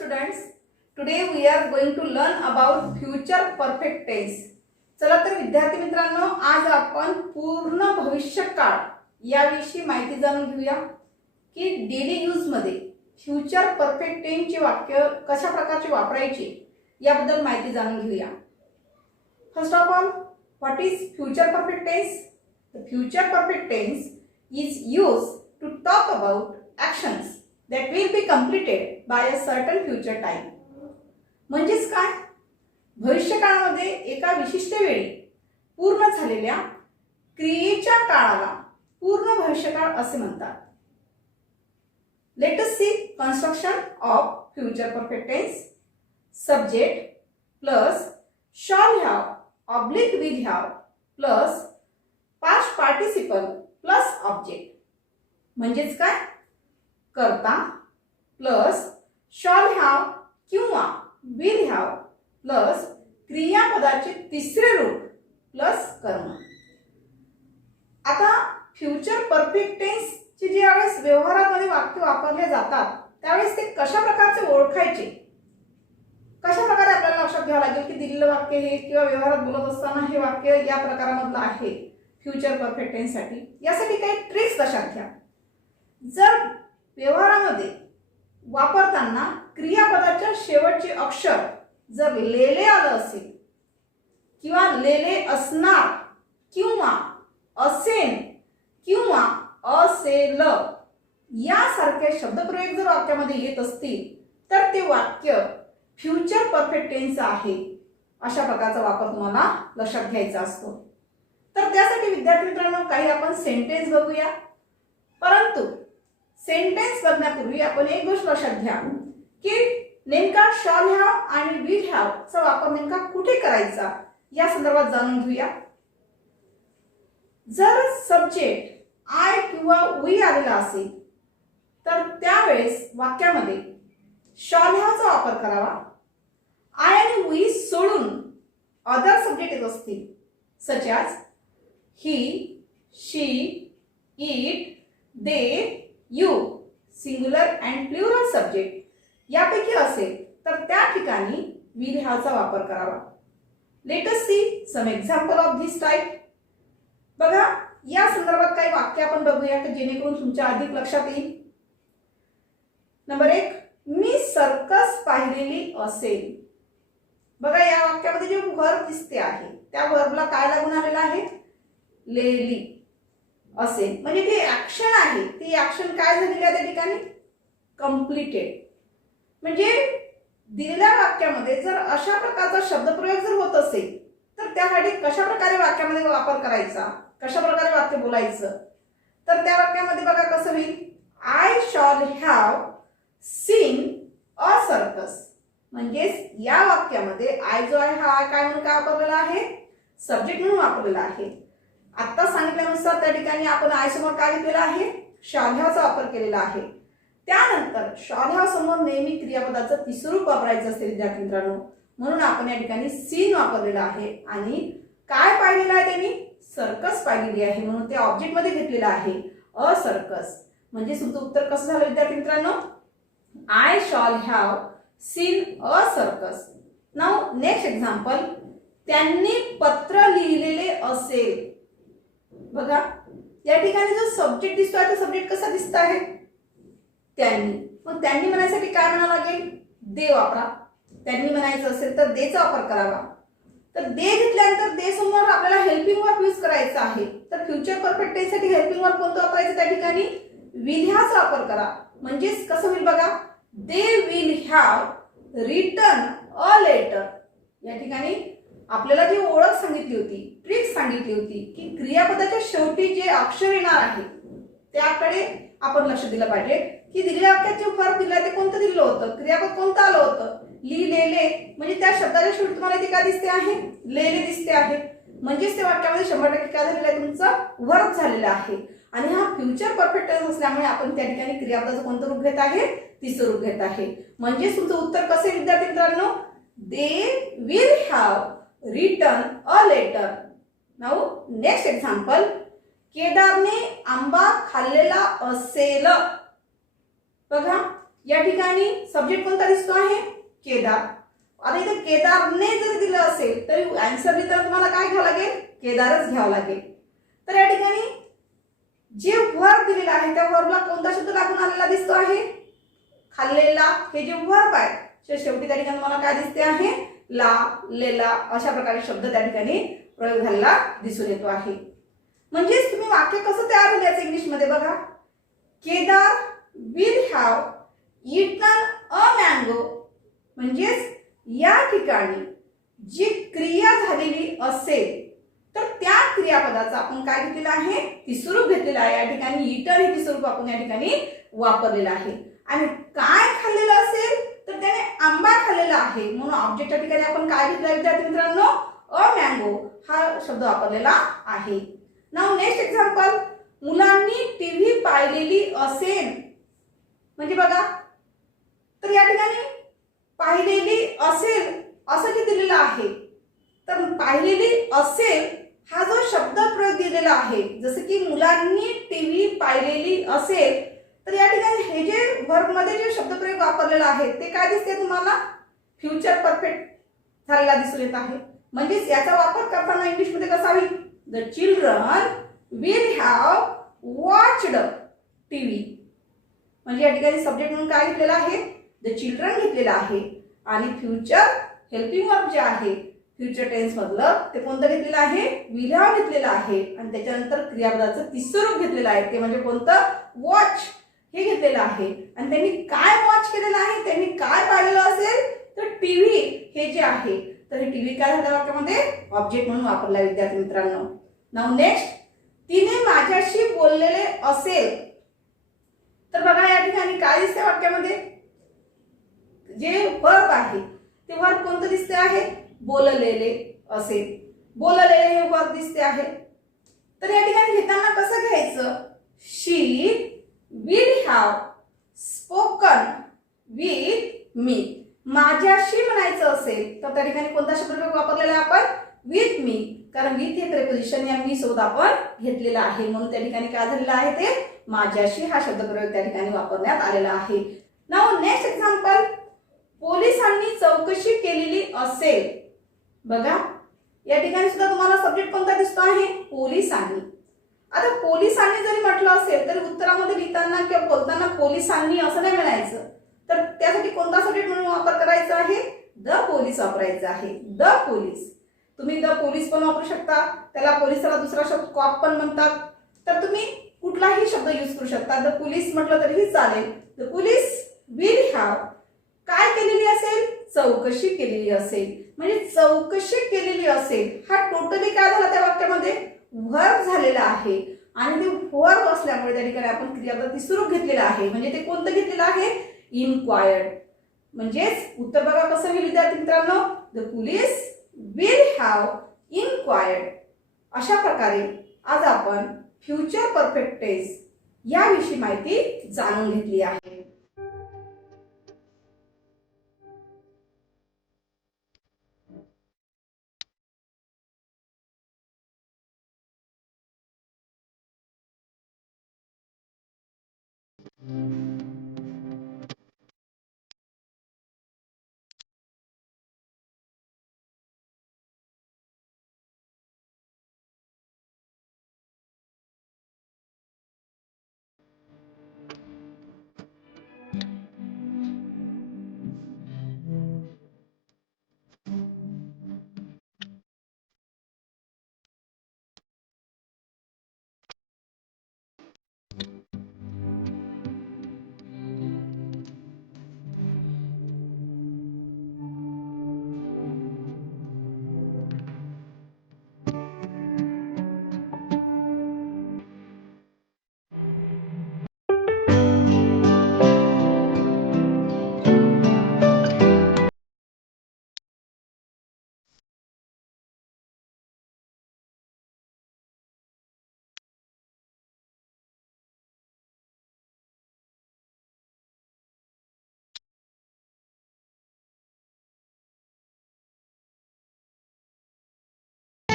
students. Today we are going to learn about future perfect tense. चला तर विद्यार्थी मित्रांनो, आज आपण पूर्ण भविष्यकाळ याविषयी माहिती जाणून घेऊया की डेली यूज मध्ये फ्युचर परफेक्ट टेन्स ची वाक्य कशा प्रकारचे वापरायचे याबद्दल माहिती जाणून घेऊया. First of all, what is future perfect tense? The future perfect tense is used to talk about actions that will be completed by a certain future time. म्हणजेच काय? भविष्यकाळामध्ये एका विशिष्ट वेळी पूर्ण झालेल्या क्रियेच्या काळाला पूर्ण भविष्यकाळ असे म्हणतात. Let us see construction of future perfect tense. Subject plus shall have oblique will have plus past participle plus object. म्हणजेच काय? कर्ता प्लस शॉल हॅव किंवा विल हॅव प्लस क्रियापदाचे तिसरे रूप प्लस कर्म. आता फ्युचर परफेक्ट टेन्स चे ज्यावेळेस व्यवहारामध्ये वाक्य वापरले जातात त्यावेळेस ते कशा प्रकारचे ओळखायचे, कशा प्रकारे आपल्याला लक्षात घ्यावं लागेल की दिलेलं वाक्य हे किंवा व्यवहारात बोलत असताना हे वाक्य या प्रकारामधलं आहे फ्युचर परफेक्ट टेन्स साठी. यासाठी काही ट्रिक्स लक्षात घ्या. जर व्यवहारामध्ये वापरताना क्रियापदाच्या शेवटचे अक्षर जर लेले आलं असेल किंवा लेले असणार किंवा असेन किंवा असेल यासारखे शब्दप्रयोग जर वाक्यामध्ये येत असतील तर ते वाक्य फ्युचर परफेक्ट टेन्स आहे. अशा प्रकारचा वापर तुम्हाला लक्षात घ्यायचा असतो. तर त्यासाठी विद्यार्थी मित्रांनो काही आपण सेंटेन्स बघूया. परंतु सेंटेन्स बघण्यापूर्वी आपण एक गोष्ट लक्षात घ्या की नेमका शॉल हॅव आणि विल हॅव चा वापर नेमका कुठे करायचा या संदर्भात जाणून घेऊया. जर सब्जेक्ट आय किंवा वी आलेला असेल तर त्यावेळेस वाक्यामध्ये शॉल हॅव चा वापर करावा. आय आणि वी सोडून अदर सब्जेक्ट येत असतील such as he, she, it, they, you, singular and plural subject यापैकी असेल तर त्या ठिकाणी विल हॅव चा वापर करावा. Let us see some example of this type. बघा, या संदर्भात काही वाक्य आपण बघूया की जेणेकरून तुमच्या अधिक लक्षात येईल. नंबर 1, मी सर्कस पाहिलेली असेल. बघा, या वाक्यामध्ये जे वर्ब दिसते आहे त्या वर्बला काय लागून आलेला आहे? लेली असेल. म्हणजे ती ऍक्शन आहे, ती ऍक्शन काय झालेली आहे त्या ठिकाणी? कंप्लीटेड. म्हणजे दिलेल्या वाक्यामध्ये जर अशा प्रकारचा शब्दप्रयोग जर होत असेल तर त्यासाठी कशा प्रकारे वाक्यामध्ये वापर करायचा, कशा प्रकारे वाक्य बोलायचं, तर त्या वाक्यामध्ये बघा कसं होईल? I shall have seen a circus. म्हणजेच या वाक्यामध्ये आय जो आहे हा काय म्हणून काय वापरलेला आहे? सब्जेक्ट म्हणून वापरलेला आहे. आता सांगितल्यानुसार त्या ठिकाणी आपण आय समोर काय घेतलेला आहे? शॉल हॅव चा वापर केलेला आहे. त्यानंतर शॉल हॅव समोर नेहमी क्रियापदाचं तिसरं रूप वापरायचं असते विद्यार्थी मित्रांनो. म्हणून आपण या ठिकाणी सीन वापरलेला आहे आणि काय पाहिलेलं आहे त्यांनी? सर्कस पाहिलेली आहे म्हणून ते ऑब्जेक्ट मध्ये घेतलेलं आहे अ सर्कस. म्हणजे तुमचं उत्तर कसं झालं विद्यार्थी मित्रांनो? I shall have seen a circus. Now next example, त्यांनी पत्र लिहिलेले असेल. बघा, या ठिकाणी जो सब्जेक्ट दिसतोय तो सब्जेक्ट कसा दिसत आहे? त्यांनी. मग त्यांनी म्हणायसाठी काय म्हणावं लागेल? दे वापरा. त्यांनी म्हणायचं असेल तर देचा वापर करावा. तर दे घेतल्यानंतर दे समोर आपल्याला हेल्पिंग वर्ब यूज करायचा आहे. तर फ्युचर परफेक्ट टेन्स साठी हेल्पिंग वर्ब कोणतं वापरायचं? त्या ठिकाणी विल हॅव चा वापर करा. म्हणजेच कसं होईल बघा? They will have written a letter. या ठिकाणी आपल्याला जी ओळख सांगितली होती, ट्रिक सांगितली होती की क्रियापदाच्या शेवटी जे अक्षर येणार आहे त्याकडे आपण लक्ष दिलं पाहिजे की दिलेल्या वाक्यात जे फरक दिलाय ते कोणतं दिलं होतं, क्रियापद कोणतं आलं होतं? लिहिलेले. म्हणजे त्या शब्दाच्या शेवटी तुम्हाला ते काय दिसते आहे? लेले दिसते आहे. म्हणजेच त्या वाक्यामध्ये 100% काय झालेलं आहे? तुमचा वर्ब झालेला आहे. आणि हा फ्युचर परफेक्ट टेन्स असल्यामुळे आपण त्या ठिकाणी क्रियापदाचं कोणतं रूप घेत आहे? तिसरं रूप घेत आहे. म्हणजे तुमचं उत्तर कसं आहे विद्यार्थी मित्रांनो? They will have written a letter. Now next example, केदारने आंबा खाल्लेला असेल. बघा, या ठिकाणी सब्जेक्ट कोणता दिसतो आहे? केदार. आता इथे केदारने जर दिलं असेल तरी आन्सर लिहिताना तुम्हाला काय घ्यावं लागेल? केदारच घ्यावं लागेल. तर या ठिकाणी जे वर्ब दिलेला आहे त्या वर्बला कोणता शब्द लागून आलेला दिसतो आहे? खाल्लेला. हे जे वर्ब आहे शेवटी त्या ठिकाणी मला काय दिसते आहे? ला, लेला अशा प्रकारचे शब्द त्या ठिकाणी प्रयोग झालेला दिसून येतो आहे. म्हणजेच तुम्ही वाक्य कसं तयार होईल याचं इंग्लिश मध्ये बघा. Kedar will have eaten a mango. म्हणजेच या ठिकाणी जी क्रिया झालेली असेल तर त्या क्रियापदाचा आपण काय घेतलेलं आहे? तिसरूप घेतलेलं आहे. या ठिकाणी इटर हे तिसरूप आपण या ठिकाणी वापरलेलं आहे. आणि काय खाल्लेलं असेल तर त्याने आंबा खाल्लेला आहे म्हणून ऑब्जेक्टच्या ठिकाणी आपण काय घेतलं विद्यार्थी मित्रांनो? अ मँगो हा शब्द वापरलेला आहे. Now next example. मुलांनी टीव्ही पाहिलेली असेल. म्हणजे बघा तर या ठिकाणी पाहिलेली असेल असं जे दिलेलं आहे तर पाहिलेली असेल हा जो शब्द प्रयोग दिलेला आहे जसं की मुलांनी टीव्ही पाहिलेली असेल तर या ठिकाणी हे जे वर्ब मध्ये जे शब्दप्रयोग वापरलेला आहे ते काय दिसते तुम्हाला? फ्युचर परफेक्ट झालेला दिसून येत आहे. म्हणजेच याचा वापर करताना इंग्लिश मध्ये कसा होईल? The children will have watched TV. म्हणजे या ठिकाणी सब्जेक्ट म्हणून काय घेतलेला आहे? द चिल्ड्रन घेतलेला आहे. आणि फ्युचर हेल्पिंग वर्ब जे आहे फ्युचर टेन्स मधलं ते कोणतं घेतलेलं आहे? विल हॅव घेतलेलं आहे. आणि त्याच्यानंतर क्रियापदाचं तिसरं रूप घेतलेलं आहे ते म्हणजे कोणतं? वॉच हे घेतलेलं आहे. आणि त्यांनी काय वॉच केलेलं आहे? त्यांनी काय पाहिलेलं असेल तर टीव्ही हे जे आहे तर हे टीव्ही काय झालं वाक्यामध्ये? ऑब्जेक्ट म्हणून वापरला विद्यार्थी मित्रांनो. Now next. तिने माझ्याशी बोललेले असेल. तर बघा या ठिकाणी काय दिसते वाक्यामध्ये? जे वर्ब आहे ते वर्ब कोणतं दिसते आहे? बोललेले असेल. बोललेले हे वर्ब दिसते आहे. तर या ठिकाणी घेताना कसं घ्यायचं? She will have spoken with me. माझ्याशी म्हणायचं असेल तर त्या ठिकाणी कोणता शब्दप्रयोग वापरलेला आहे आपण? With me. कारण विथ हे प्रेपोजिशन या मी सोबत आपण घेतलेलं आहे म्हणून त्या ठिकाणी काय झालेलं आहे? ते माझ्याशी हा शब्दप्रयोग त्या ठिकाणी वापरण्यात आलेला आहे. Now next example. पोलिसांनी चौकशी केलेली असेल. बघा या ठिकाणी सुद्धा तुम्हाला सब्जेक्ट कोणता दिसतो आहे? पोलिसांनी. आता पोलिसांनी जरी म्हटलं असेल तरी उत्तरामध्ये लिहिताना किंवा बोलताना पोलिसांनी असं नाही म्हणायचं. तर त्यासाठी कोणता सब्जेक्ट म्हणून वापर करायचा आहे? द पोलीस वापरायचा आहे. The police. तुम्ही द पोलीस पण वापरू शकता. त्याला पोलिसाला दुसरा शब्द कॉप पण म्हणतात. तर तुम्ही कुठलाही शब्द यूज करू शकता. द पोलीस म्हटलं तरीही चालेल. द पोलीस विल हॅव काय केलेली असेल? चौकशी केलेली असेल. म्हणजे चौकशी केलेली असेल हा टोटली काय झाला त्या वाक्यामध्ये? वर्ब झालेला आहे. आणि ते वर्ब असल्यामुळे त्या ठिकाणी आपण क्रियापद तिसरूप घेतलेलं आहे. म्हणजे ते कोणतं घेतलेलं आहे? इन्क्वायर्ड. म्हणजेच उत्तर बघा कसं होईल विद्यार्थी मित्रांनो? The police will have enquired. अशा प्रकारे आज आपण फ्युचर परफेक्ट टेन्स याविषयी माहिती जाणून घेतली आहे.